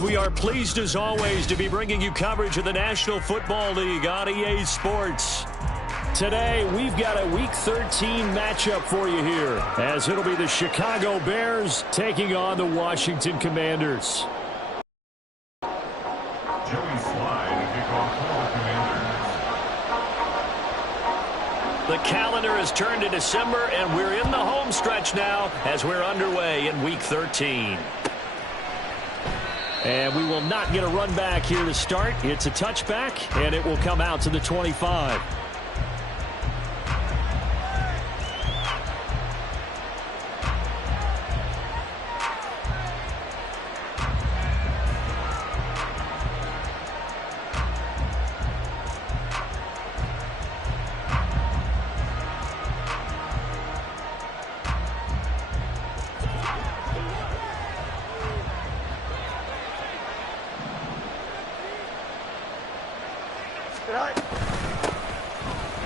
We are pleased, as always, to be bringing you coverage of the National Football League on EA Sports. Today, we've got a Week 13 matchup for you here, as it'll be the Chicago Bears taking on the Washington Commanders. Joey Slye to kick off for the Commanders. The calendar has turned to December, and we're in the home stretch now as we're underway in Week 13. And we will not get a run back here to start. It's a touchback, and it will come out to the 25.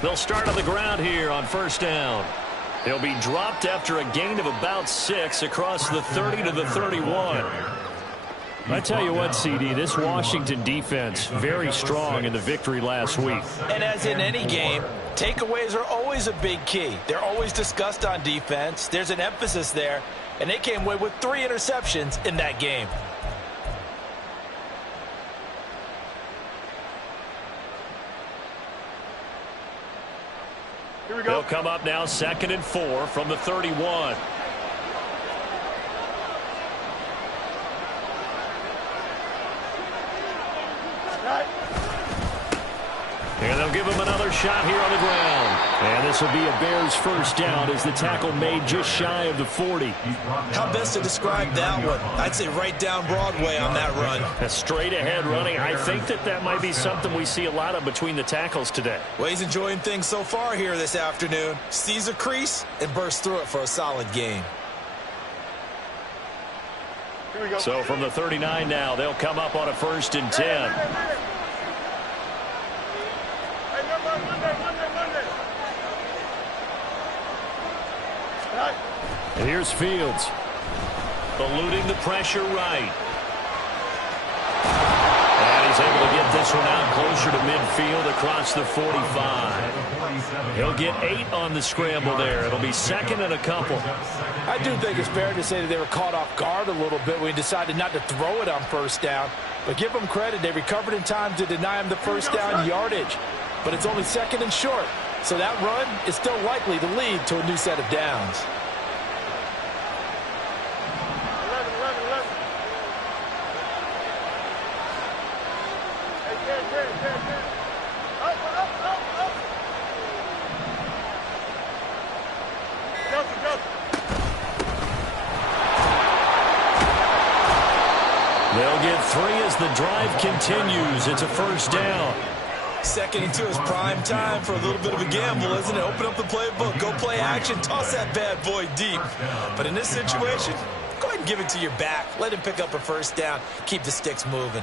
They'll start on the ground here on first down. They'll be dropped after a gain of about 6 across the 30 to the 31. I tell you what, CD, this Washington defense, very strong in the victory last week. And as in any game, takeaways are always a big key. They're always discussed on defense. There's an emphasis there, and they came away with 3 interceptions in that game. They'll come up now 2nd and 4 from the 31. And they'll give him another shot here on the ground. And this will be a Bears first down as the tackle made just shy of the 40. How best to describe that one? I'd say right down Broadway on that run. A straight ahead running. I think that might be something we see a lot of between the tackles today. Well, he's enjoying things so far here this afternoon. Sees a crease and bursts through it for a solid gain. Here we go. So from the 39 now, they'll come up on a 1st and 10. And here's Fields. Eluding the pressure right. And he's able to get this one out closer to midfield across the 45. He'll get 8 on the scramble there. It'll be 2nd and a couple. I do think it's fair to say that they were caught off guard a little bit when he decided not to throw it on first down. But give them credit. They recovered in time to deny him the first down yardage. But it's only 2nd and short. So that run is still likely to lead to a new set of downs. They'll get 3 as the drive continues. It's a first down. 2nd and 2 is prime time for a little bit of a gamble, isn't it? Open up the playbook, go play action, toss that bad boy deep. But in this situation, go ahead and give it to your back. Let him pick up a first down. Keep the sticks moving.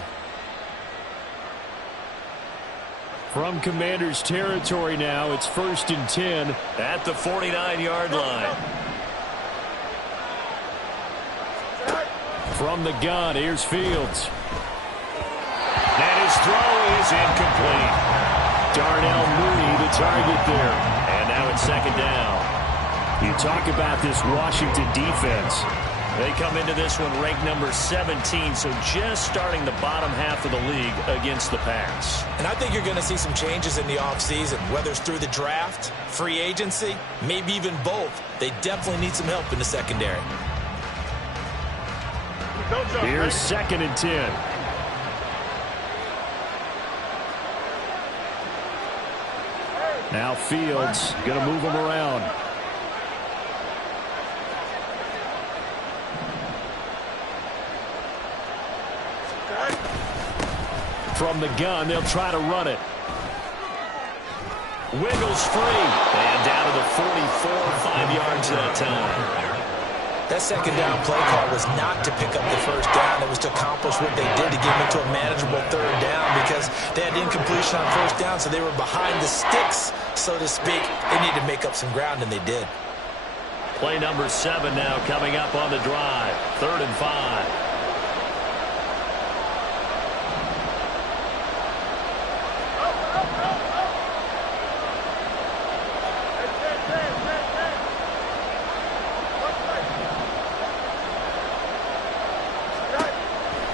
From Commanders territory now, it's 1st and 10 at the 49-yard line. From the gun, here's Fields. And his throw is incomplete. Darnell Mooney, the target there. And now it's 2nd down. You talk about this Washington defense. They come into this one ranked number 17, so just starting the bottom half of the league against the pass. And I think you're going to see some changes in the offseason, whether it's through the draft, free agency, maybe even both. They definitely need some help in the secondary. Here's 2nd and 10. Now Fields going to move him around. From the gun, they'll try to run it. Wiggles free. And down to the 44, 5 yards that time. That 2nd down play call was not to pick up the 1st down. It was to accomplish what they did to get them into a manageable 3rd down because they had incompletion on 1st down, so they were behind the sticks, so to speak. They needed to make up some ground, and they did. Play number 7 now coming up on the drive. 3rd and 5.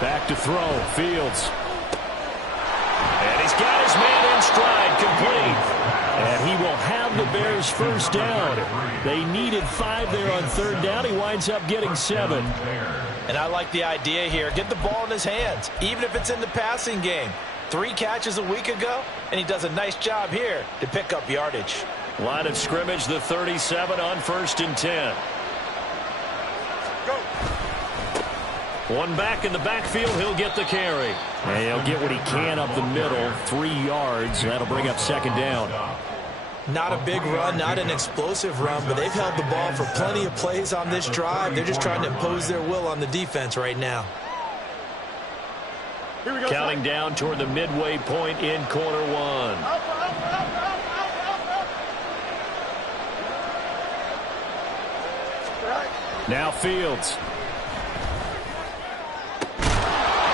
Back to throw, Fields. And he's got his man in stride, complete. And he will have the Bears' 1st down. They needed 5 there on 3rd down. He winds up getting 7. And I like the idea here. Get the ball in his hands, even if it's in the passing game. 3 catches a week ago, and he does a nice job here to pick up yardage. Line of scrimmage, the 37 on 1st and 10. One back in the backfield, he'll get the carry. And he'll get what he can up the middle, 3 yards. That'll bring up 2nd down. Not a big run, not an explosive run, but they've held the ball for plenty of plays on this drive. They're just trying to impose their will on the defense right now. Here we go, counting down toward the midway point in quarter 1. Now Fields.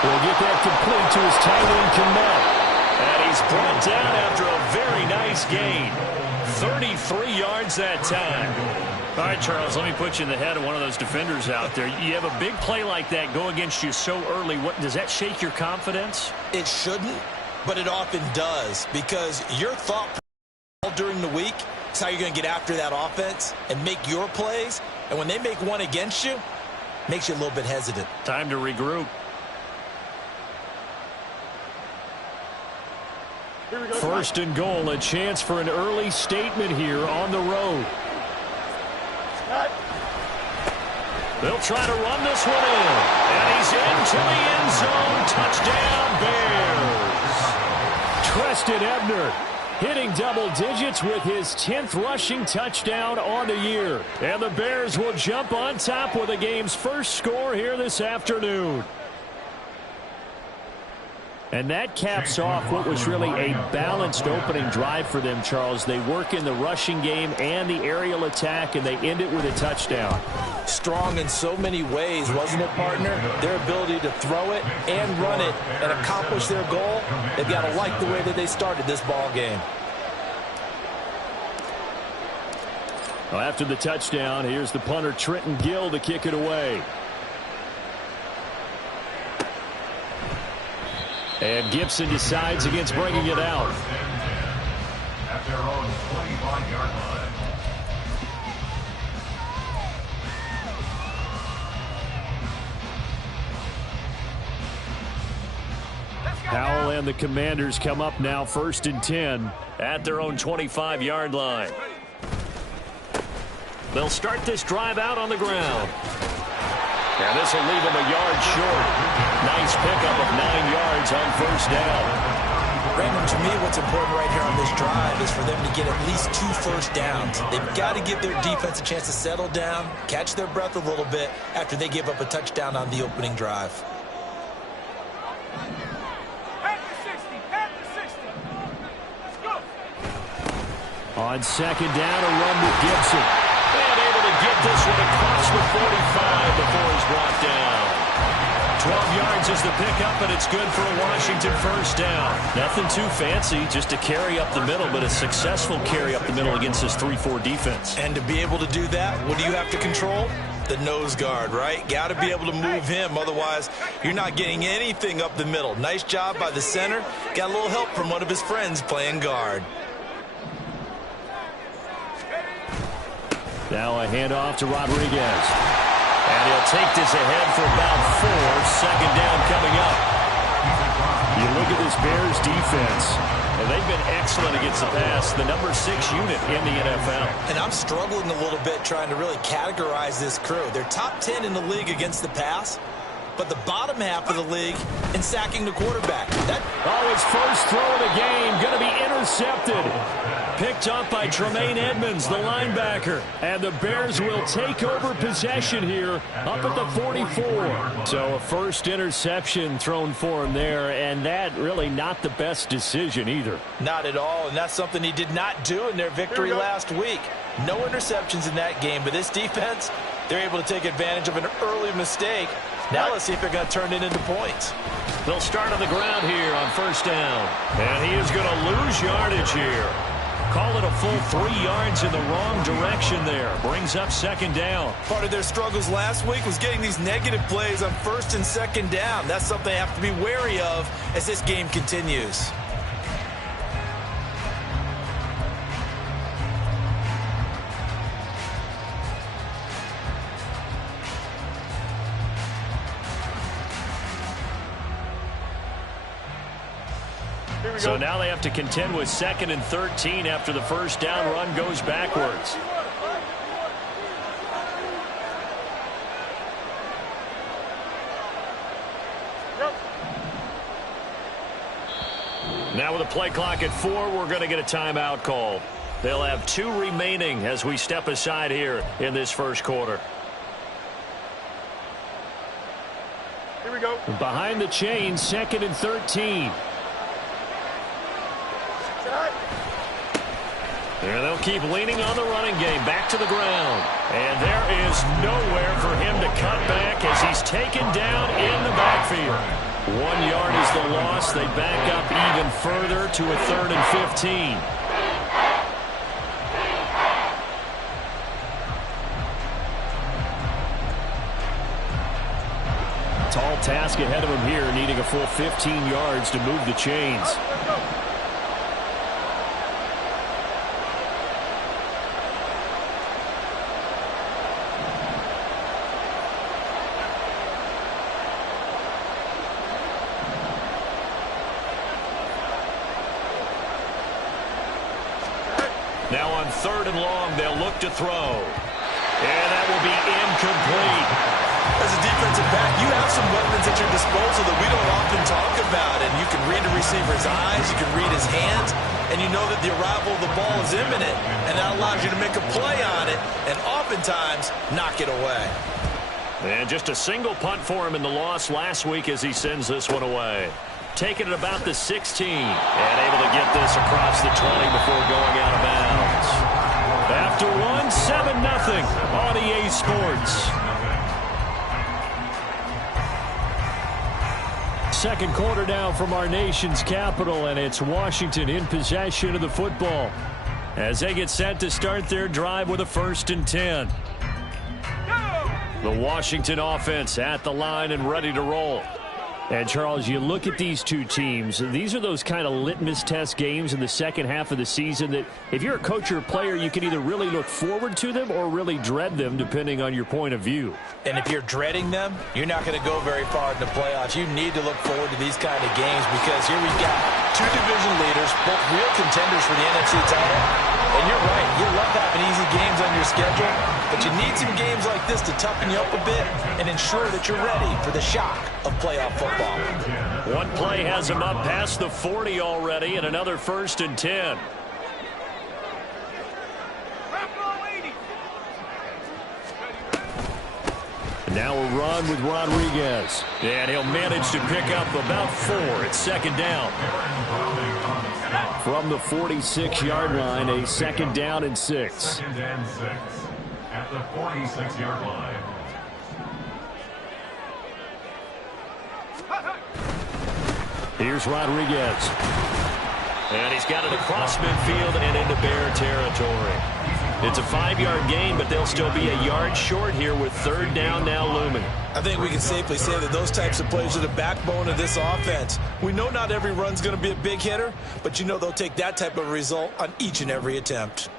Will get that complete to his tight end, Kmet. And he's brought down after a very nice gain. 33 yards that time. All right, Charles, let me put you in the head of one of those defenders out there. You have a big play like that go against you so early. What does that shake your confidence? It shouldn't, but it often does because your thought during the week is how you're going to get after that offense and make your plays. And when they make one against you, it makes you a little bit hesitant. Time to regroup. First and goal, a chance for an early statement here on the road. They'll try to run this one in. And he's into the end zone. Touchdown, Bears. Treston Ebner hitting double digits with his 10th rushing touchdown on the year. And the Bears will jump on top with the game's first score here this afternoon. And that caps off what was really a balanced opening drive for them, Charles. They work in the rushing game and the aerial attack, and they end it with a touchdown. Strong in so many ways, wasn't it, partner? Their ability to throw it and run it and accomplish their goal, they've got to like the way that they started this ball game. Well, after the touchdown, here's the punter, Trenton Gill, to kick it away. And Gibson decides against bringing it out. At their own 25-yard line. Howell and the Commanders come up now 1st and 10 at their own 25-yard line. They'll start this drive out on the ground. And this will leave them a yard short. Nice pickup of 9 yards on 1st down. Raymond, to me, what's important right here on this drive is for them to get at least 2 first downs. They've got to give their defense a chance to settle down, catch their breath a little bit after they give up a touchdown on the opening drive. On second down, a run with Gibson. And able to get this one across the 45 before he's brought down. 12 yards is the pickup, and it's good for a Washington first down. Nothing too fancy, just a carry up the middle, but a successful carry up the middle against this 3-4 defense. And to be able to do that, what do you have to control? The nose guard, right? Got to be able to move him. Otherwise, you're not getting anything up the middle. Nice job by the center. Got a little help from one of his friends playing guard. Now a handoff to Rodriguez. And he'll take this ahead for about 4. Second down coming up. You look at this Bears defense, and they've been excellent against the pass, the number 6 unit in the NFL. And I'm struggling a little bit trying to really categorize this crew. They're top 10 in the league against the pass, but the bottom half of the league in sacking the quarterback. His first throw of the game going to be intercepted. Picked up by Tremaine Edmonds, the linebacker. And the Bears will take over possession here up at the 44. So a first interception thrown for him there, and that really not the best decision either. Not at all, and that's something he did not do in their victory last week. No interceptions in that game, but this defense, they're able to take advantage of an early mistake. Now let's see if they're going to turn it into points. They'll start on the ground here on first down. And he is going to lose yardage here. Call it a full 3 yards in the wrong direction there. Brings up second down. Part of their struggles last week was getting these negative plays on first and second down. That's something they have to be wary of as this game continues. So now they have to contend with 2nd and 13 after the first down run goes backwards. Now with a play clock at 4, we're going to get a timeout call. They'll have 2 remaining as we step aside here in this first quarter. Here we go. Behind the chain, 2nd and 13. And they'll keep leaning on the running game. Back to the ground. And there is nowhere for him to cut back as he's taken down in the backfield. 1 yard is the loss. They back up even further to a 3rd and 15. Tall task ahead of him here, needing a full 15 yards to move the chains. Now on 3rd and long, they'll look to throw. And that will be incomplete. As a defensive back, you have some weapons at your disposal that we don't often talk about. And you can read the receiver's eyes, you can read his hands, and you know that the arrival of the ball is imminent. And that allows you to make a play on it and oftentimes knock it away. And just a single punt for him in the loss last week as he sends this one away. Taking it about the 16 and able to get this across the 20 before going out of bounds. After one, 7-0 on EA Sports. Second quarter now from our nation's capital, and it's Washington in possession of the football as they get set to start their drive with a 1st and 10. The Washington offense at the line and ready to roll. And, Charles, you look at these two teams, these are those kind of litmus test games in the second half of the season that if you're a coach or a player, you can either really look forward to them or really dread them, depending on your point of view. And if you're dreading them, you're not going to go very far in the playoffs. You need to look forward to these kind of games because here we've got 2 division leaders, both real contenders for the NFC title. And you're right, you love having easy games on your schedule, but you need some games like this to toughen you up a bit and ensure that you're ready for the shock of playoff football. One play has him up past the 40 already, and another 1st and 10. Now a run with Rodriguez. And he'll manage to pick up about 4. It's second down. From the 46-yard line, a second down and 6. Second and 6 at the 46-yard line. Here's Rodriguez. And he's got it across midfield and into Bear territory. It's a 5-yard gain, but they'll still be a yard short here with third down now looming. I think we can safely say that those types of plays are the backbone of this offense. We know not every run's going to be a big hitter, but you know they'll take that type of result on each and every attempt.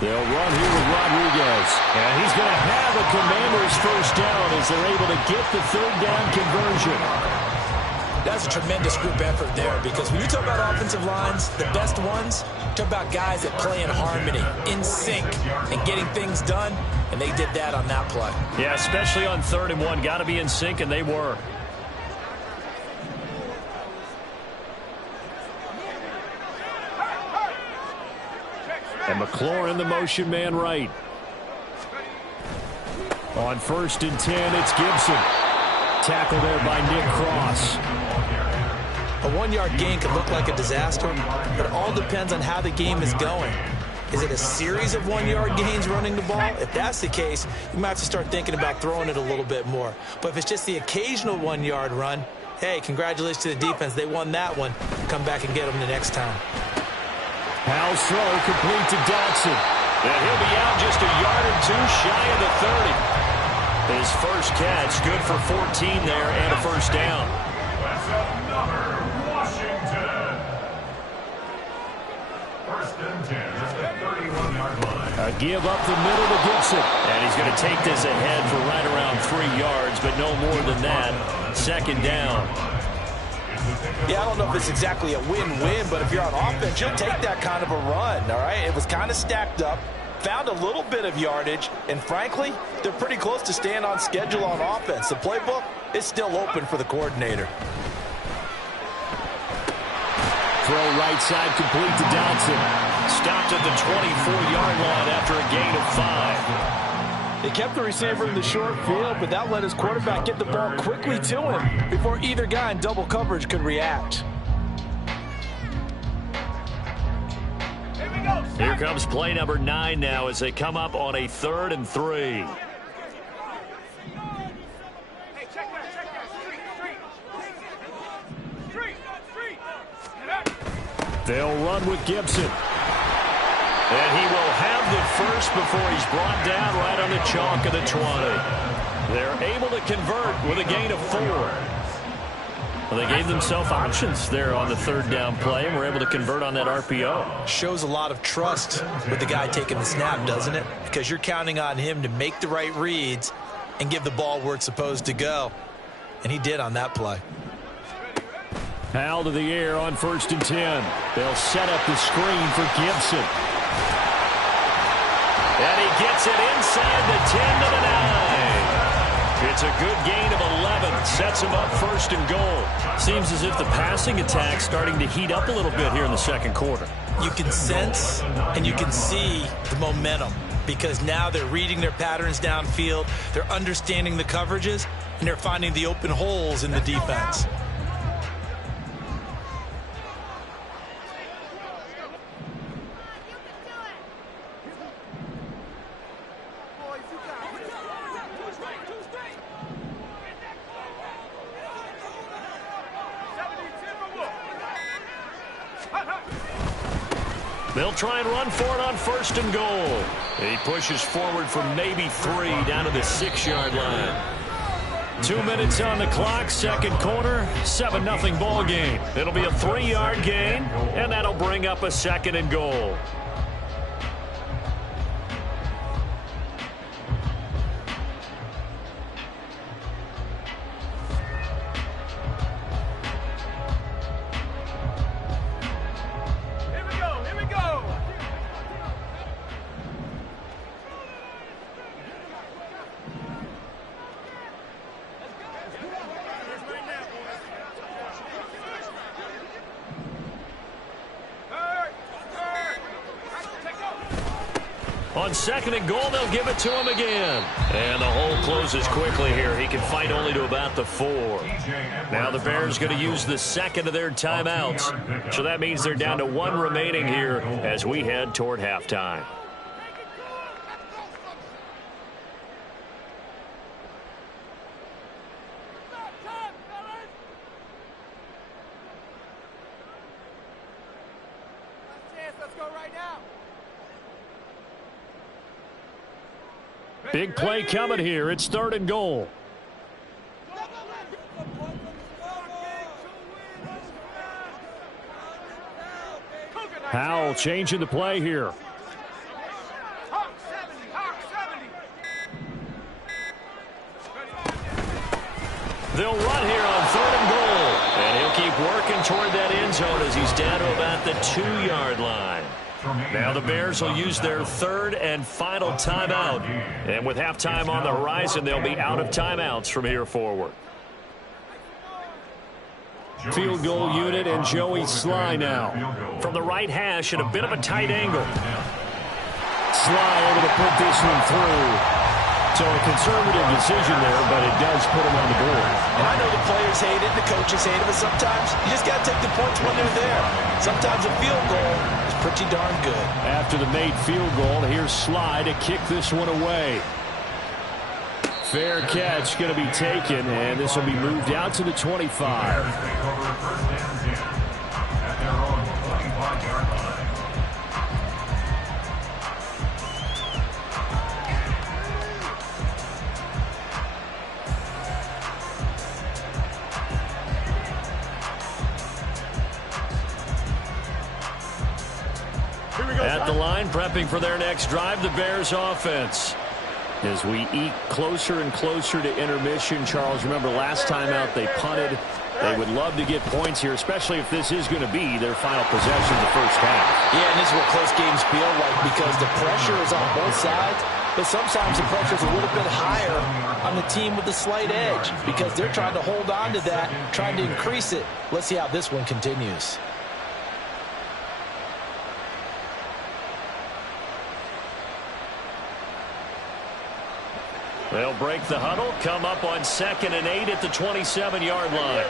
They'll run here with Rodriguez. And he's going to have a Commanders first down as they're able to get the third down conversion. That's a tremendous group effort there, because when you talk about offensive lines, the best ones, talk about guys that play in harmony, in sync, and getting things done, and they did that on that play. Yeah, especially on 3rd and 1. Got to be in sync, and they were. And McLaurin, the motion man right. On 1st and 10, it's Gibson. Tackle there by Nick Cross. A 1-yard gain can look like a disaster, but it all depends on how the game is going. Is it a series of 1-yard gains running the ball? If that's the case, you might have to start thinking about throwing it a little bit more. But if it's just the occasional 1-yard run, hey, congratulations to the defense. They won that one. Come back and get them the next time. Powell's throw complete to Dotson. And he'll be out just a yard or 2 shy of the 30. His first catch, good for 14 there and a first down. That's another Washington. 1st and 10 at the 31-yard line. A give up the middle to Gibson. And he's going to take this ahead for right around 3 yards, but no more than that. Second down. Yeah, I don't know if it's exactly a win-win, but if you're on offense, you'll take that kind of a run, all right? It was kind of stacked up, found a little bit of yardage, and frankly, they're pretty close to staying on schedule on offense. The playbook is still open for the coordinator. Throw right side complete to Dotson. Stopped at the 24-yard line after a gain of 5. They kept the receiver in the short field, but that let his quarterback get the ball quickly to him before either guy in double coverage could react. Here comes play number 9 now as they come up on a 3rd and 3. They'll run with Gibson. And he will have the first before he's brought down right on the chalk of the 20. They're able to convert with a gain of 4. Well, they gave themselves options there on the 3rd down play, and were able to convert on that RPO. Shows a lot of trust with the guy taking the snap, doesn't it? Because you're counting on him to make the right reads and give the ball where it's supposed to go. And he did on that play. Powell to the air on 1st and 10. They'll set up the screen for Gibson. And he gets it inside the 10 to the 9. It's a good gain of 11. Sets him up 1st and goal. Seems as if the passing attack's starting to heat up a little bit here in the second quarter. You can sense and you can see the momentum, because now they're reading their patterns downfield, they're understanding the coverages, and they're finding the open holes in the defense. They'll try and run for it on 1st and goal. He pushes forward for maybe 3 down to the 6-yard line. 2 minutes on the clock, second quarter, 7-0 ball game. It'll be a 3-yard gain, and that'll bring up a 2nd and goal. On 2nd and goal, they'll give it to him again. And the hole closes quickly here. He can fight only to about the 4. Now the Bears going to use the second of their timeouts. So that means they're down to 1 remaining here as we head toward halftime. Big play coming here. It's 3rd and goal. Howell changing the play here. They'll run here on 3rd and goal. And he'll keep working toward that end zone as he's down to about the 2-yard line. Now the Bears will use their 3rd and final timeout. And with halftime on the horizon, they'll be out of timeouts from here forward. Field goal unit and Joey Sly now. From the right hash at a bit of a tight angle. Sly able to put this one through. So a conservative decision there, but it does put him on the board. And I know the players hate it, the coaches hate it, but sometimes you just got to take the points when they're there. Sometimes a field goal is pretty darn good. After the made field goal, here's Sly to kick this one away. Fair catch going to be taken, and this will be moved out to the 25. At the line, prepping for their next drive, the Bears offense. As we eke closer and closer to intermission, Charles, remember last time out they punted. They would love to get points here, especially if this is going to be their final possession of the first half. Yeah, and this is what close games feel like because the pressure is on both sides, but sometimes the pressure is a little bit higher on the team with the slight edge because they're trying to hold on to that, trying to increase it. Let's see how this one continues. They'll break the huddle, come up on 2nd and 8 at the 27-yard line.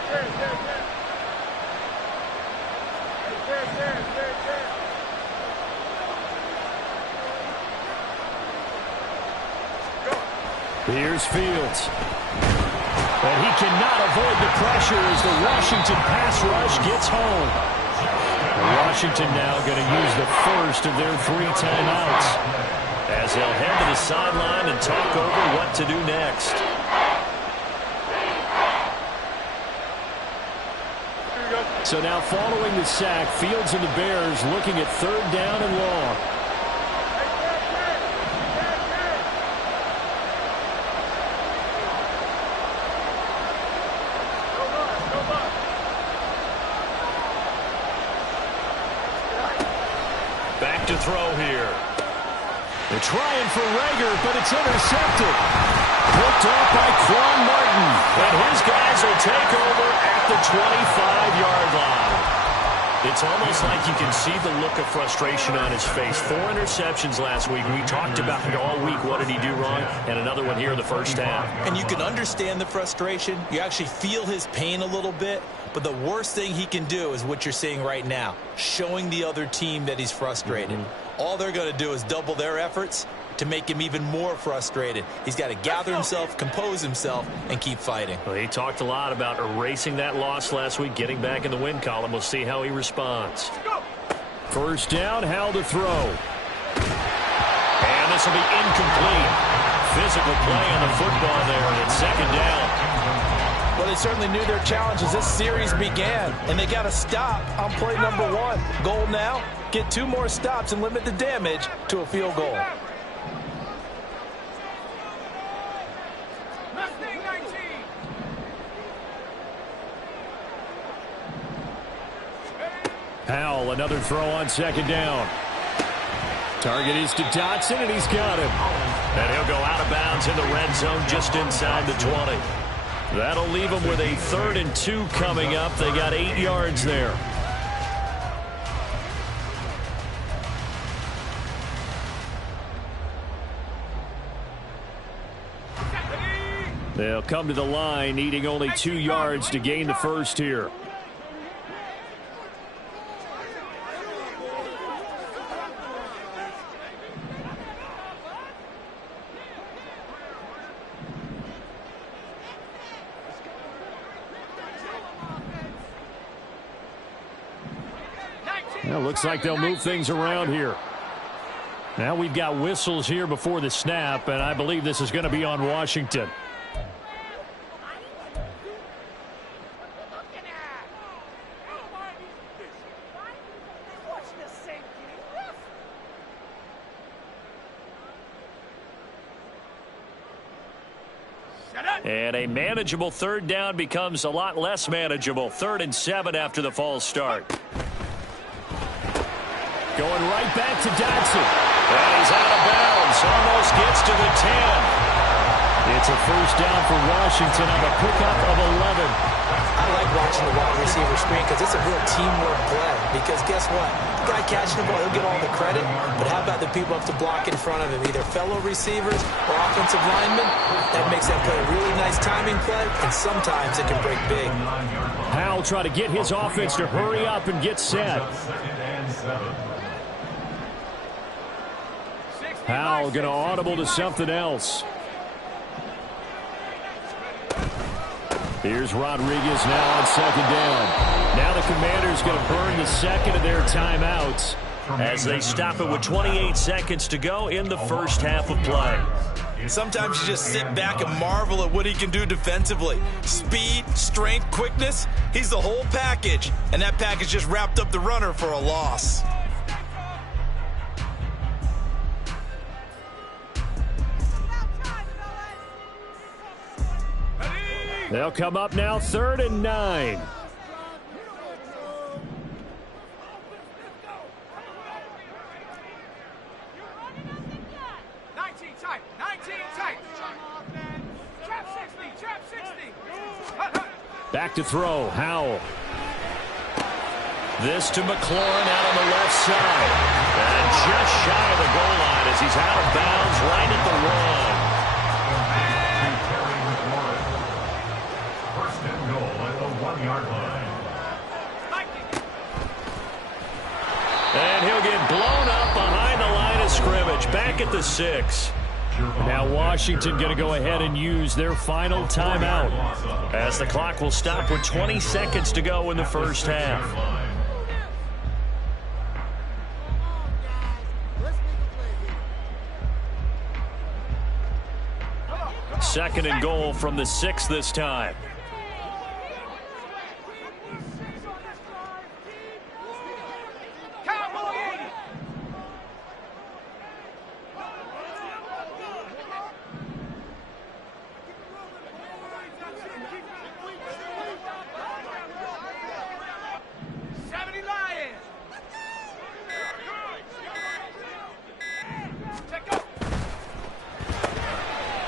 Here's Fields. And he cannot avoid the pressure as the Washington pass rush gets home. Washington now going to use the first of their 3 timeouts, as they'll head to the sideline and talk over what to do next. So now following the sack, Fields and the Bears looking at 3rd down and long. Back to throw here. They're trying for Rager, but it's intercepted. Picked off by Quan Martin. And his guys will take over at the 25-yard line. It's almost like you can see the look of frustration on his face. 4 interceptions last week. We talked about it all week. What did he do wrong? And another one here in the first half. And you can understand the frustration. You actually feel his pain a little bit. But the worst thing he can do is what you're seeing right now, showing the other team that he's frustrated. All they're going to do is double their efforts to make him even more frustrated. He's got to gather himself, compose himself, and keep fighting. Well, he talked a lot about erasing that loss last week, getting back in the win column. We'll see how he responds. First down, Howell to throw. And this will be incomplete. Physical play on the football there, and it's 2nd down. Well, they certainly knew their challenge as this series began, and they got to stop on play number 1. Goal now, get 2 more stops and limit the damage to a field goal. Howell, another throw on 2nd down. Target is to Dotson, and he's got him. And he'll go out of bounds in the red zone just inside the 20. That'll leave them with a 3rd and 2 coming up. They got 8 yards there. They'll come to the line, needing only 2 yards to gain the first here. Well, looks like they'll move things around here. Now we've got whistles here before the snap, and I believe this is going to be on Washington. And a manageable third down becomes a lot less manageable. 3rd and 7 after the false start. Going right back to Dotson. And he's out of bounds. Almost gets to the 10. It's a first down for Washington on a pickup of 11. I like watching the wide receiver screen because it's a real teamwork play. Because guess what? The guy catching the ball, he'll get all the credit. But how about the people up to block in front of him? Either fellow receivers or offensive linemen. That makes that play a really nice timing play. And sometimes it can break big. Howell trying to get his offense to hurry up and get set. Howell going to audible to something else. Here's Rodriguez now on 2nd down. Now the Commanders going to burn the second of their timeouts as they stop it with 28 seconds to go in the first half of play. Sometimes you just sit back and marvel at what he can do defensively. Speed, strength, quickness, he's the whole package. And that package just wrapped up the runner for a loss. They'll come up now 3rd and 9. Back to throw, Howell. This to McLaurin out on the left side. And just shy of the goal line as he's out of bounds right at the 1. And he'll get blown up behind the line of scrimmage, back at the 6. Now Washington going to go ahead and use their final timeout as the clock will stop with 20 seconds to go in the first half. 2nd and goal from the 6 this time.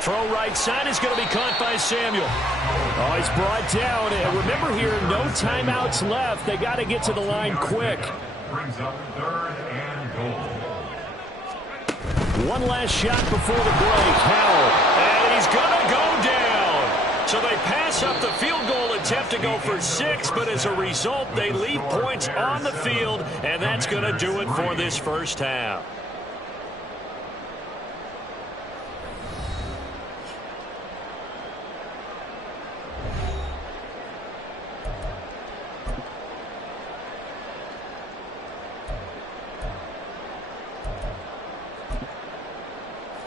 Throw right side is going to be caught by Samuel. Oh, he's brought down. And remember here, no timeouts left. They got to get to the line quick. Brings up 3rd and goal. One last shot before the break. Howell. And he's going to go down. So they pass up the field goal attempt to go for 6, but as a result, they leave points on the field, and that's going to do it for this first half.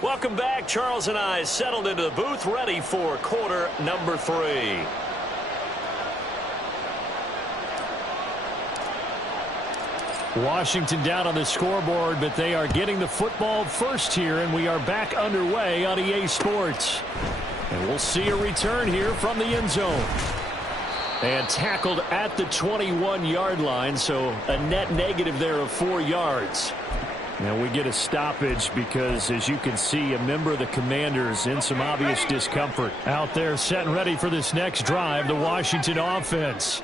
Welcome back. Charles and I settled into the booth, ready for quarter number 3. Washington down on the scoreboard, but they are getting the football first here, and we are back underway on EA Sports. And we'll see a return here from the end zone. And tackled at the 21-yard line, so a net negative there of 4 yards. Now we get a stoppage because, as you can see, a member of the Commanders in some obvious discomfort. Out there set and ready for this next drive, the Washington offense.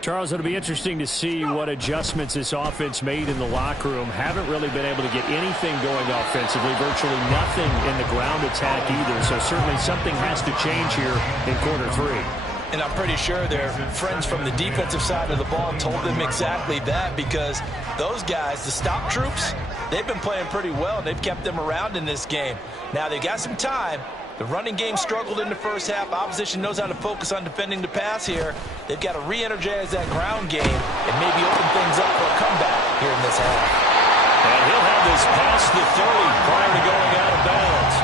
Charles, it'll be interesting to see what adjustments this offense made in the locker room. Haven't really been able to get anything going offensively, virtually nothing in the ground attack either. So certainly something has to change here in quarter 3. And I'm pretty sure their friends from the defensive side of the ball told them exactly that, because those guys, the stop troops, they've been playing pretty well, and they've kept them around in this game. Now, they've got some time. The running game struggled in the first half. Opposition knows how to focus on defending the pass here. They've got to re-energize that ground game and maybe open things up for a comeback here in this half. And he'll have this past the 30 prior to going out of bounds.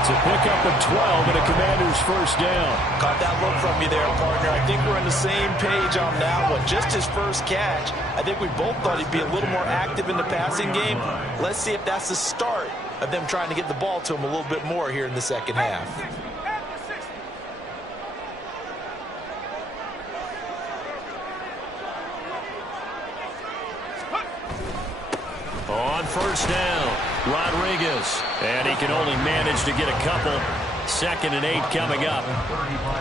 It's a pickup of 12 and a Commander's first down. Caught that look from you there, partner. I think we're on the same page on that one. Just his first catch. I think we both thought he'd be a little more active in the passing game. Let's see if that's the start of them trying to get the ball to him a little bit more here in the second half. On first down, Rodriguez. And he can only manage to get a couple. 2nd and 8 coming up.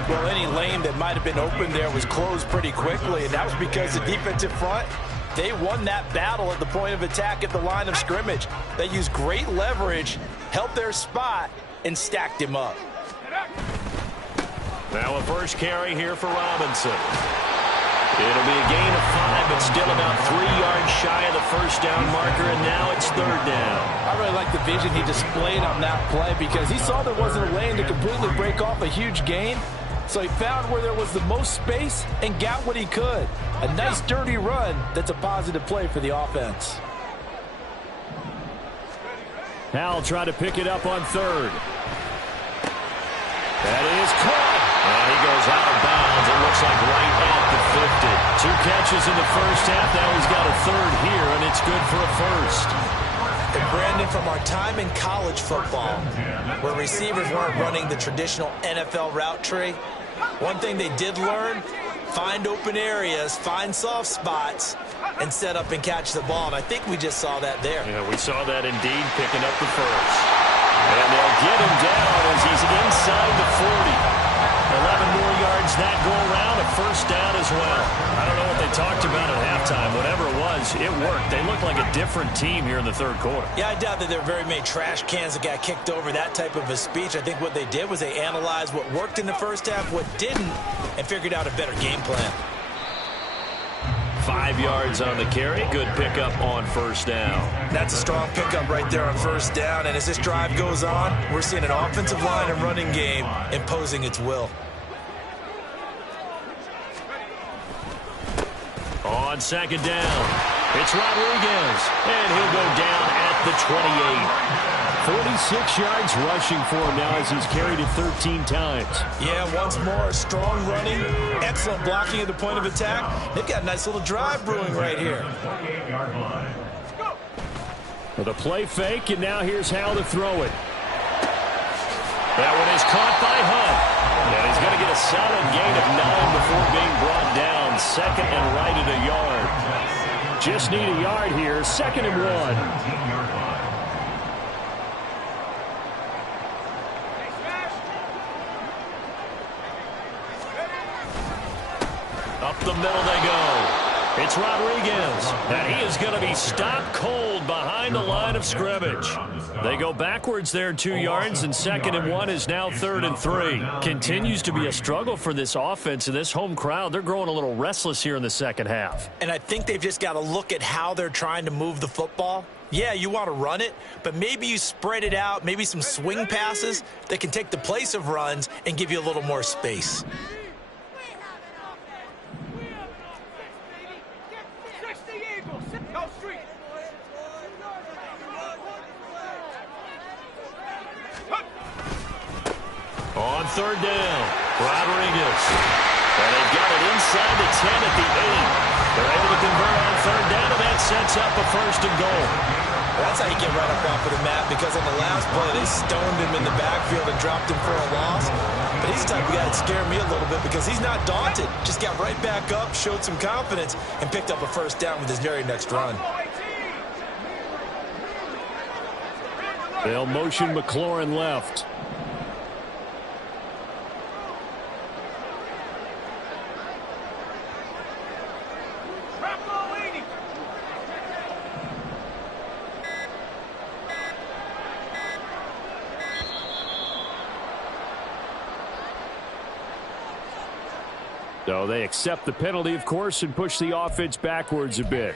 Well, any lane that might have been open there was closed pretty quickly, and that was because the defensive front, they won that battle at the point of attack at the line of scrimmage. They used great leverage, held their spot, and stacked him up. Now a first carry here for Robinson. It'll be a gain of 5, but still about 3 yards shy of the first down marker, and now it's 3rd down. I really like the vision he displayed on that play, because he saw there wasn't a lane to completely break off a huge gain. So he found where there was the most space and got what he could. A nice dirty run that's a positive play for the offense. Howell tried to pick it up on 3rd. That is caught. And he goes out of bounds. It looks like right at the 50. 2 catches in the first half. Now he's got a 3rd here, and it's good for a first. And Brandon, from our time in college football, where receivers weren't running the traditional NFL route tree, one thing they did learn, find open areas, find soft spots, and set up and catch the ball. And I think we just saw that there. Yeah, we saw that indeed, picking up the first. And they'll get him down as he's inside the 40. 11 more yards that go around, a first down as well. I don't know what they talked about at halftime. Whatever it was, it worked. They looked like a different team here in the 3rd quarter. Yeah, I doubt that there were very many trash cans that got kicked over, that type of a speech. I think what they did was they analyzed what worked in the first half, what didn't, and figured out a better game plan. 5 yards on the carry. Good pickup on first down. That's a strong pickup right there on first down. And as this drive goes on, we're seeing an offensive line and running game imposing its will. On 2nd down, it's Rodriguez. And he'll go down at the 28. 46 yards rushing for him now as he's carried it 13 times. Yeah, once more, strong running, excellent blocking at the point of attack. They've got a nice little drive brewing right here. With a play fake, and now here's Howell to throw it. That one is caught by Hunt. And he's going to get a solid gain of 9 before being brought down. 2nd and right at a yard. Just need a yard here. 2nd and 1. Up the middle they go. It's Rodriguez, and he is going to be stopped cold behind the line of scrimmage. They go backwards there 2 yards, and 2nd and 1 is now 3rd and 3. Continues to be a struggle for this offense, and this home crowd, they're growing a little restless here in the second half. And I think they've just got to look at how they're trying to move the football. Yeah, you want to run it, but maybe you spread it out, maybe some swing passes that can take the place of runs and give you a little more space. On 3rd down, Rodriguez. And they've got it inside the 10 at the 8. They're able to convert on 3rd down, and that sets up a 1st and goal. Well, that's how you get right up off of the mat, because on the last play, they stoned him in the backfield and dropped him for a loss. But he's the type of guy that scared me a little bit, because he's not daunted. Just got right back up, showed some confidence, and picked up a 1st down with his very next run. They'll motion McLaurin left. So they accept the penalty, of course, and push the offense backwards a bit.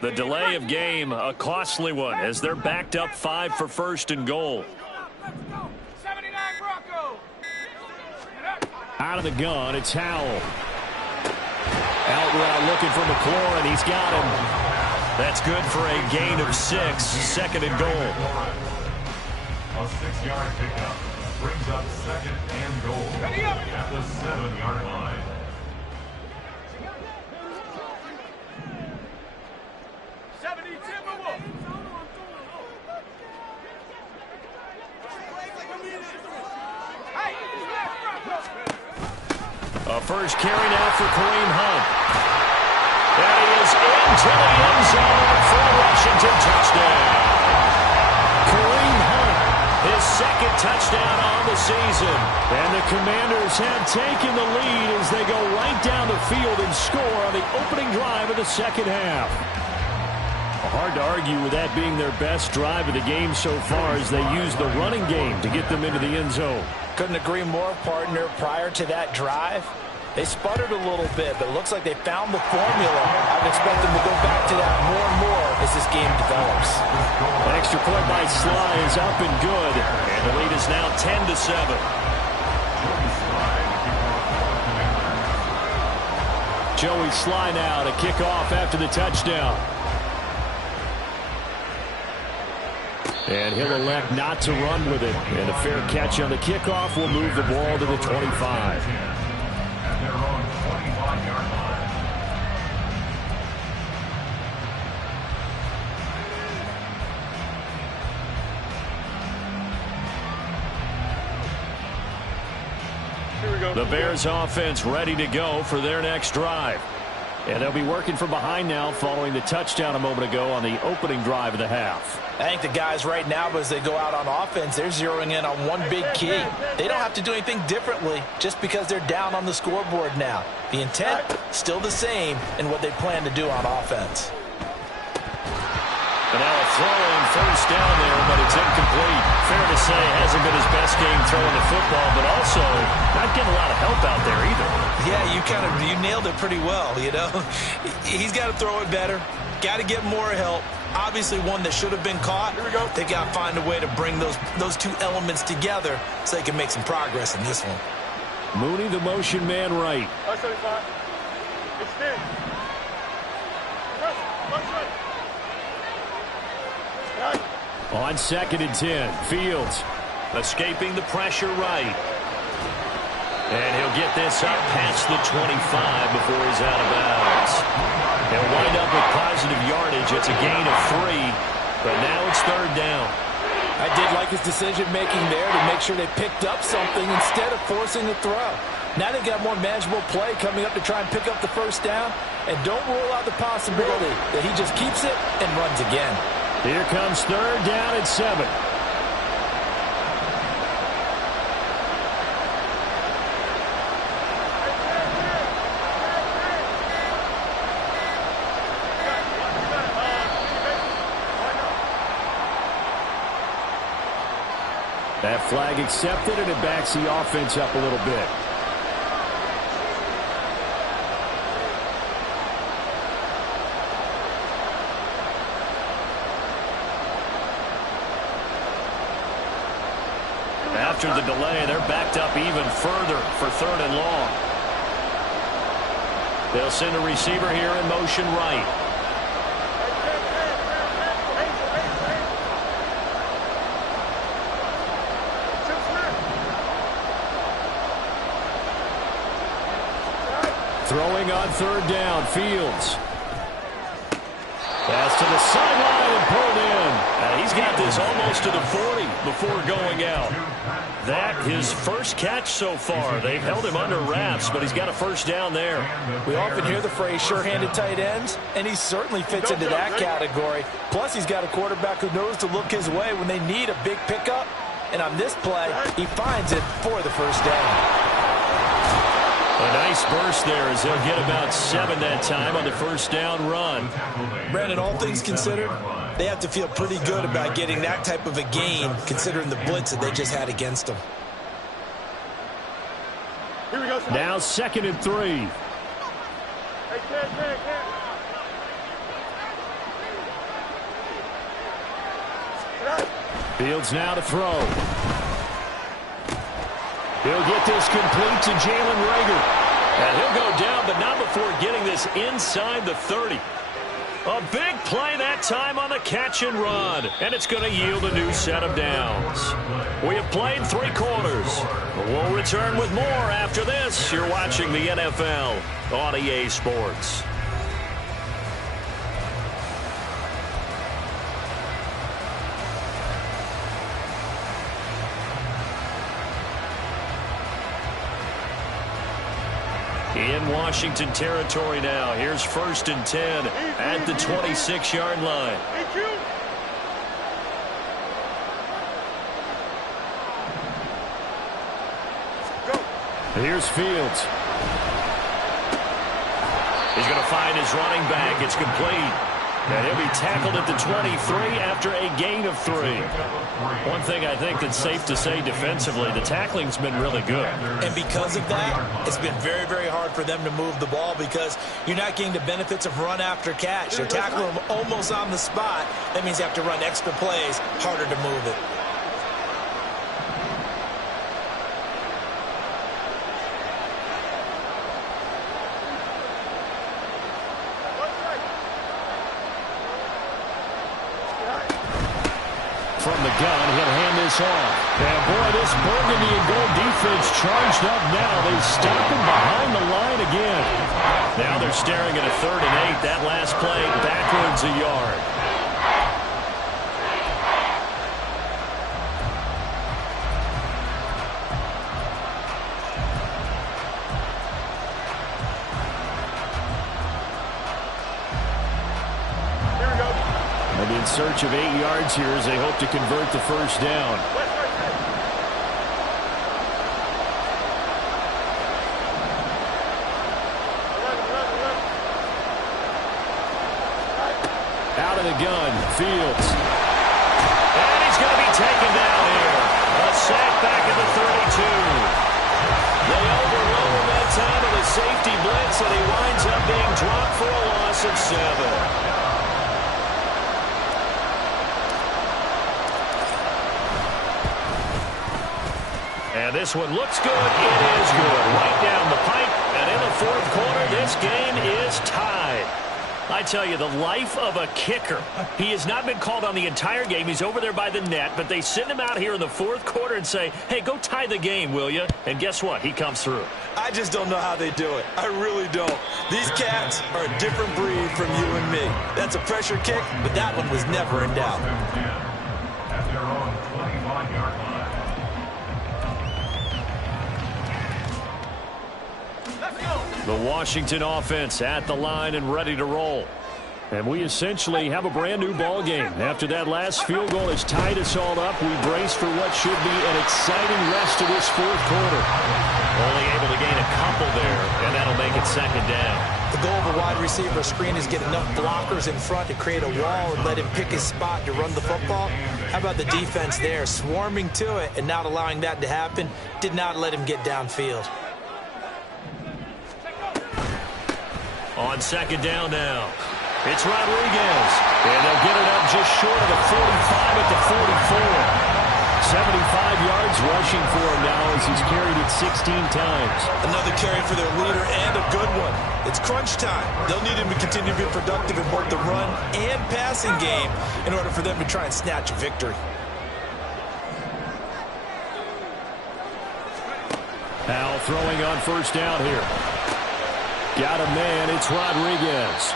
The delay of game, a costly one, as they're backed up 5 for first and goal. Out of the gun, it's Howell. Out route looking for McLaurin. He's got him. That's good for a gain of 6, second and goal. A 6-yard pickup brings up second and goal at the 7-yard line. A first carry now for Kareem Hunt. That is into the end zone for a Washington touchdown. Kareem Hunt, his second touchdown on the season. And the Commanders have taken the lead as they go right down the field and score on the opening drive of the second half. Hard to argue with that being their best drive of the game so far as they use the running game to get them into the end zone. Couldn't agree more, partner. Prior to that drive, they sputtered a little bit, but it looks like they found the formula. I would expect them to go back to that more and more as this game develops. An extra point by Sly is up and good, and the lead is now 10-7. Joey Sly now to kick off after the touchdown. And he'll elect not to run with it. And a fair catch on the kickoff will move the ball to the 25. They're on 25-yard line. Here we go. The Bears offense ready to go for their next drive. And they'll be working from behind now following the touchdown a moment ago on the opening drive of the half. I think the guys right now, as they go out on offense, they're zeroing in on one big key. They don't have to do anything differently just because they're down on the scoreboard now. The intent, still the same in what they plan to do on offense. And now a throw on first down there, but it's incomplete. Fair to say, hasn't been his best game throwing the football, but also not getting a lot of help out there either. Yeah, you nailed it pretty well, you know. He's got to throw it better. Got to get more help. Obviously one that should have been caught. Here we go. They got to find a way to bring those two elements together so they can make some progress in this one. Mooney, the motion man, right. 75. Extend. On 2nd and 10, Fields escaping the pressure right. And he'll get this up past the 25 before he's out of bounds. He'll wind up with positive yardage. It's a gain of 3, but now it's 3rd down. I did like his decision-making there to make sure they picked up something instead of forcing the throw. Now they've got more manageable play coming up to try and pick up the first down. And don't rule out the possibility that he just keeps it and runs again. Here comes 3rd down and 7. That flag accepted, and it backs the offense up a little bit. After the delay, they're backed up even further for 3rd and long. They'll send a receiver here in motion right. Throwing on 3rd down, Fields. Pass to the sideline and pulled in. He's got this almost to the 40 before going out. That his first catch so far. They've held him under wraps, but he's got a first down there. We often hear the phrase sure-handed tight ends, and he certainly fits into that category. Plus, he's got a quarterback who knows to look his way when they need a big pickup. And on this play, he finds it for the first down. A nice burst there as he'll get about 7 that time on the first down run. Brandon, all things considered, they have to feel pretty good about getting that type of a gain considering the blitz that they just had against them. Here we go. Now 2nd and 3. Hey, Ken. Fields now to throw. He'll get this complete to Jalen Reagor. And he'll go down, but not before getting this inside the 30. A big play that time on the catch and run. And it's going to yield a new set of downs. We have played 3 quarters. We'll return with more after this. You're watching the NFL on EA Sports. In Washington territory now. Here's 1st and 10 at the 26-yard line. Here's Fields. He's going to find his running back. It's complete. And he'll be tackled at the 23 after a gain of 3. One thing I think that's safe to say defensively, the tackling's been really good. And because of that, it's been very, very hard for them to move the ball because you're not getting the benefits of run after catch. They're tackling them almost on the spot. That means you have to run extra plays, harder to move it. From the gun, he'll hand this off. And boy, this burgundy and gold defense charged up now. They stop him behind the line again. Now they're staring at a 3rd and 8. That last play backwards a yard. And in search of 8 yards here as they hope to convert the first down. Out of the gun, Fields. And he's going to be taken down here. A sack back at the 32. They overrun him that time with a safety blitz, and he winds up being dropped for a loss of 7. And this one looks good. It is good. Right down the pipe. And in the 4th quarter, this game is tied. I tell you, the life of a kicker. He has not been called on the entire game. He's over there by the net, but they send him out here in the 4th quarter and say, hey, go tie the game, will you? And guess what? He comes through. I just don't know how they do it. I really don't. These cats are a different breed from you and me. That's a pressure kick, but that one was never in doubt. At their own 25-yard line. The Washington offense at the line and ready to roll. And we essentially have a brand new ball game. After that last field goal has tied us all up, we brace for what should be an exciting rest of this 4th quarter. Only able to gain a couple there, and that'll make it 2nd down. The goal of a wide receiver screen is get enough blockers in front to create a wall and let him pick his spot to run the football. How about the defense there, swarming to it and not allowing that to happen? Did not let him get downfield. On 2nd down now, it's Rodriguez. And they'll get it up just short of the 45 at the 44. 75 yards rushing for him now as he's carried it 16 times. Another carry for their leader and a good one. It's crunch time. They'll need him to continue to be productive in both the run and passing game in order for them to try and snatch a victory. Powell throwing on 1st down here. Got a man, it's Rodriguez.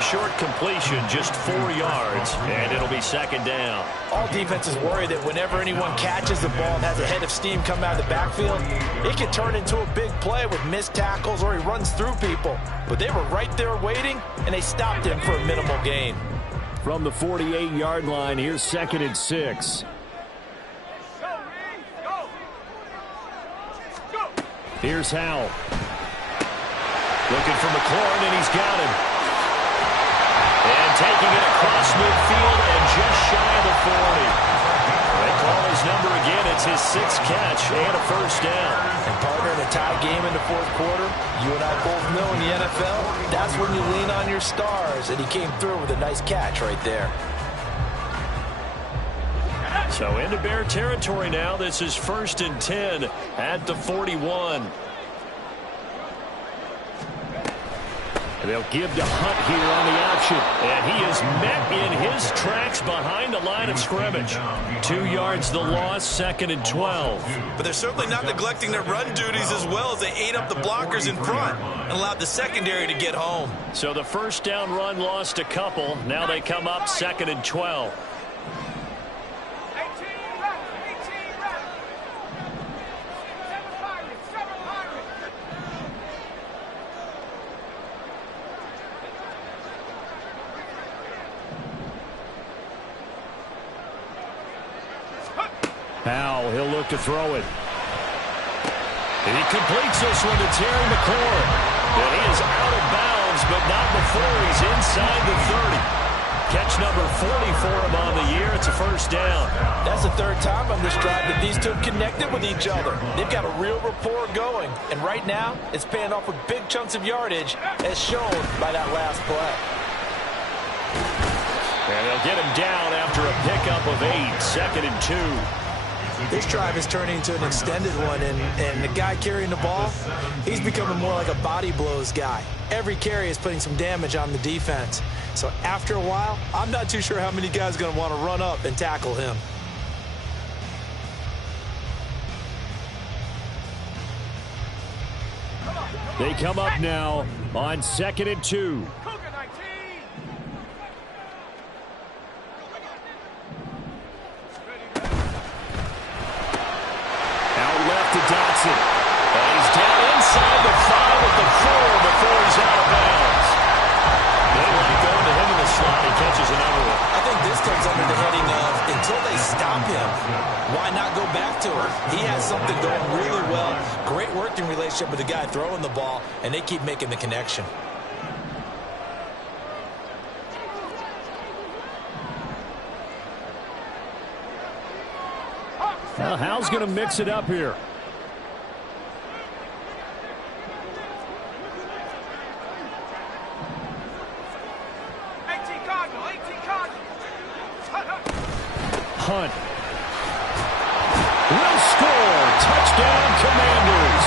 Short completion, just 4 yards, and it'll be second down. All defenses worry that whenever anyone catches the ball and has a head of steam come out of the backfield, it can turn into a big play with missed tackles or he runs through people. But they were right there waiting, and they stopped him for a minimal gain. From the 48-yard line, here's 2nd and 6. Here's Howell. Looking for McLaurin, and he's got him. And taking it across midfield and just shy of the 40. They call his number again. It's his 6th catch and a first down. And partner, in a tie game in the 4th quarter, you and I both know in the NFL, that's when you lean on your stars. And he came through with a nice catch right there. So into Bear territory now. This is 1st and 10 at the 41. And they'll give to Hunt here on the option. And he is met in his tracks behind the line of scrimmage. 2 yards the loss, 2nd and 12. But they're certainly not neglecting their run duties as well as they ate up the blockers in front and allowed the secondary to get home. So the first down run lost a couple. Now they come up 2nd and 12. Powell, he'll look to throw it. And he completes this one to Terry McLaurin. And he is out of bounds, but not before he's inside the 30. Catch number 40 for him on the year. It's a first down. That's the 3rd time on this drive that these two have connected with each other. They've got a real rapport going. And right now, it's paying off with big chunks of yardage, as shown by that last play. And they'll get him down after a pickup of 8, 2nd and 2. This drive is turning into an extended one, and the guy carrying the ball, he's becoming more like a body blows guy. Every carry is putting some damage on the defense. So after a while, I'm not too sure how many guys are going to want to run up and tackle him. They come up now on 2nd and 2. Dotson. And he's down inside the 5 at the 4 before he's out of bounds. They like going to him in the slot. He catches another one. I think this comes under the heading of, until they stop him, why not go back to him? He has something going really well. Great working relationship with the guy throwing the ball, and they keep making the connection. Well, Howell's going to mix it up here. Hunt will score. Touchdown, Commanders.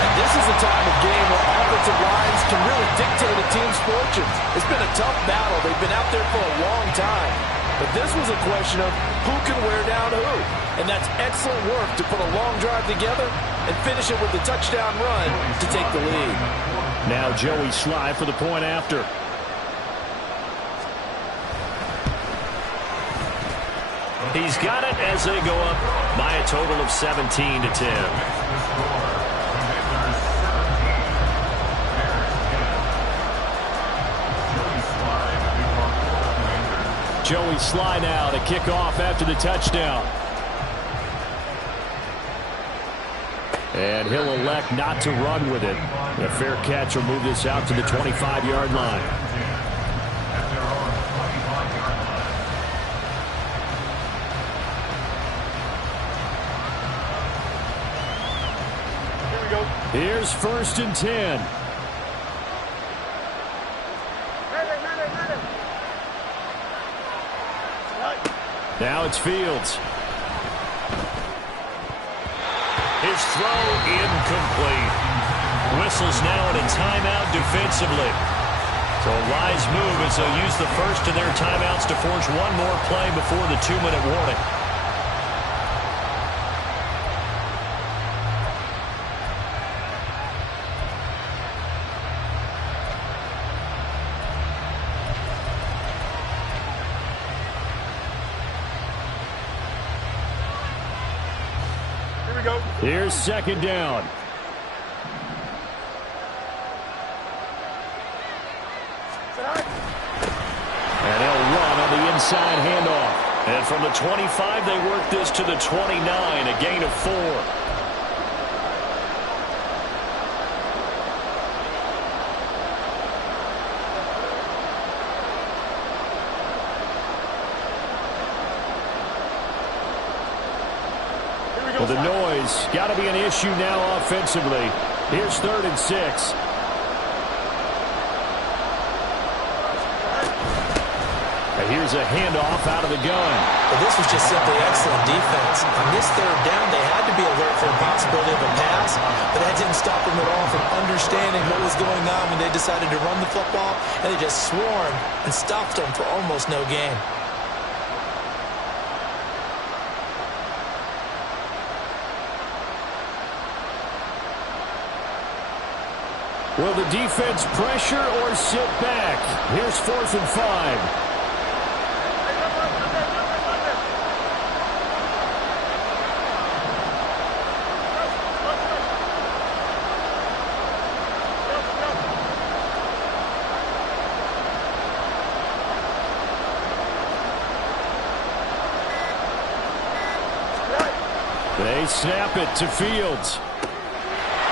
And this is a time of game where offensive lines can really dictate a team's fortunes. It's been a tough battle. They've been out there for a long time. But this was a question of who can wear down who. And that's excellent work to put a long drive together and finish it with a touchdown run to take the lead. Now Joey Sly for the point after. He's got it as they go up by a total of 17 to 10. Joey Sly now to kick off after the touchdown. And he'll elect not to run with it. A fair catch will move this out to the 25-yard line. Here's 1st and 10. Now it's Fields. His throw incomplete. Whistles now in a timeout defensively. So a wise move as they'll use the first of their timeouts to force one more play before the 2-minute warning. go. Here's second down. And he'll run on the inside handoff. And from the 25, they work this to the 29, a gain of 4. Well, the noise got to be an issue now offensively. Here's 3rd and 6. And here's a handoff out of the gun. Well, this was just simply excellent defense. On this 3rd down, they had to be alert for the possibility of a pass, but that didn't stop them at all from understanding what was going on when they decided to run the football, and they just swarmed and stopped them for almost no gain. Will the defense pressure or sit back? Here's 4th and 5. They snap it to Fields.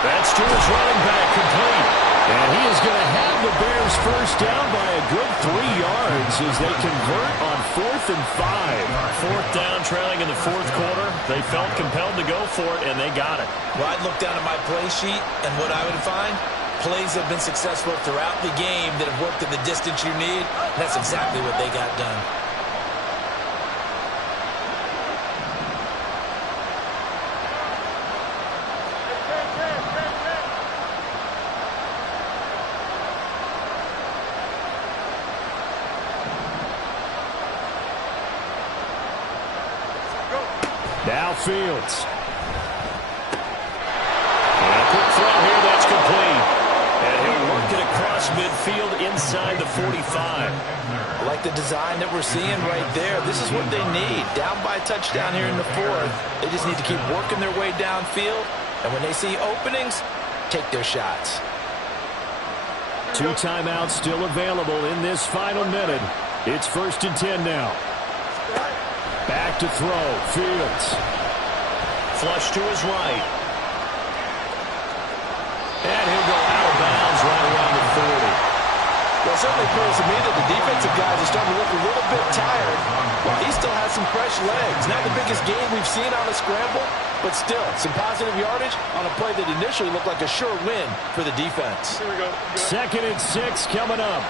That's to his running back, complete. And he is going to have the Bears first down by a good 3 yards as they convert on 4th and 5. 4th down, trailing in the 4th quarter. They felt compelled to go for it, and they got it. Well, I'd look down at my play sheet, and what I would find, plays have been successful throughout the game that have worked at the distance you need. And that's exactly what they got done. Now Fields. And a quick throw here, that's complete. And he'll work it across midfield inside the 45. I like the design that we're seeing right there. This is what they need. Down by a touchdown here in the 4th. They just need to keep working their way downfield. And when they see openings, take their shots. 2 timeouts still available in this final minute. It's 1st and 10 now. Back to throw. Fields. Flush to his right. And he'll go out of bounds right around the 40. Well, it certainly appears to me that the defensive guys are starting to look a little bit tired, while he still has some fresh legs. Not the biggest gain we've seen on a scramble, but still, some positive yardage on a play that initially looked like a sure win for the defense. Here we go. 2nd and 6 coming up.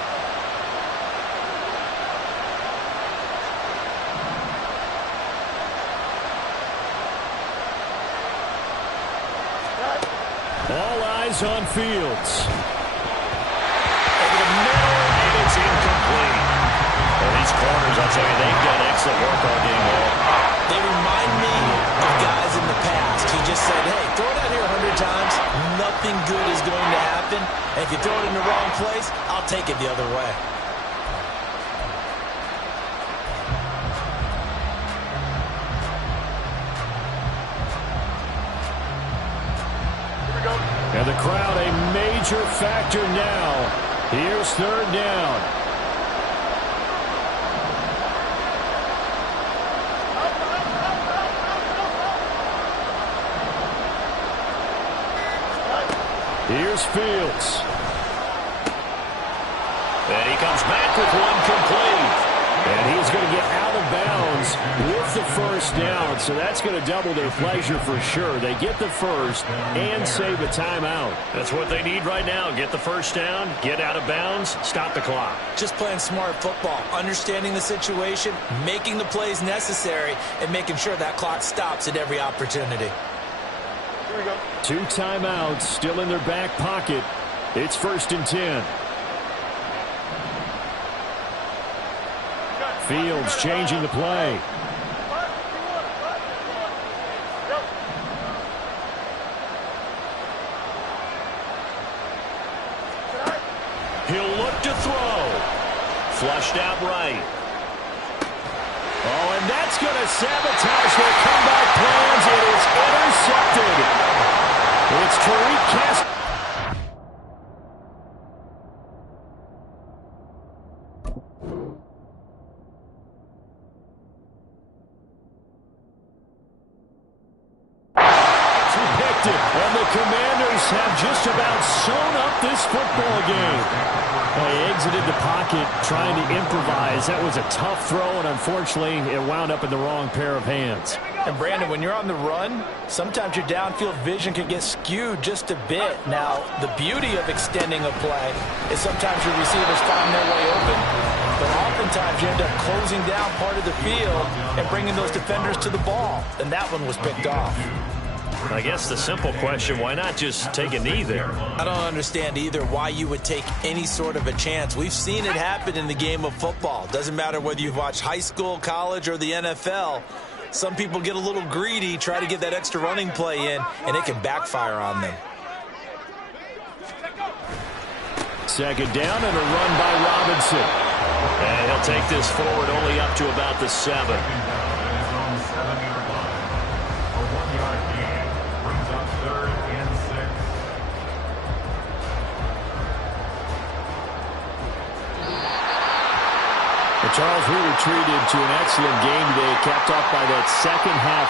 All eyes on Fields. Over the middle, and it's incomplete. Well, these corners, I'll tell you, they've done excellent work all game long. They remind me of guys in the past who just said, hey, throw it out here 100 times, nothing good is going to happen. And if you throw it in the wrong place, I'll take it the other way. And the crowd a major factor now. Here's 3rd down. Here's Fields. And he comes back with one complete. And he's going to get out of bounds with the 1st down, so that's going to double their pleasure for sure. They get the 1st and save a timeout. That's what they need right now. Get the 1st down, get out of bounds, stop the clock. Just playing smart football, understanding the situation, making the plays necessary, and making sure that clock stops at every opportunity. Here we go. 2 timeouts still in their back pocket. It's 1st and 10. Fields changing the play. He'll look to throw. Flushed out right. Oh, and that's going to sabotage their comeback plans. It is intercepted. intercepted. And the Commanders have just about sewn up this football game. They exited the pocket trying to improvise. That was a tough throw, and unfortunately, it wound up in the wrong pair of hands. And, Brandon, when you're on the run, sometimes your downfield vision can get skewed just a bit. Now, the beauty of extending a play is sometimes your receivers find their way open, but oftentimes you end up closing down part of the field and bringing those defenders to the ball. And that one was picked off. I guess the simple question, why not just take a knee there? I don't understand either why you would take any sort of a chance. We've seen it happen in the game of football. Doesn't matter whether you've watched high school, college, or the NFL. Some people get a little greedy, try to get that extra running play in, and it can backfire on them. Second down and a run by Robinson. And he'll take this forward only up to about the 7. Charles, we retreated to an excellent game today, capped off by that second half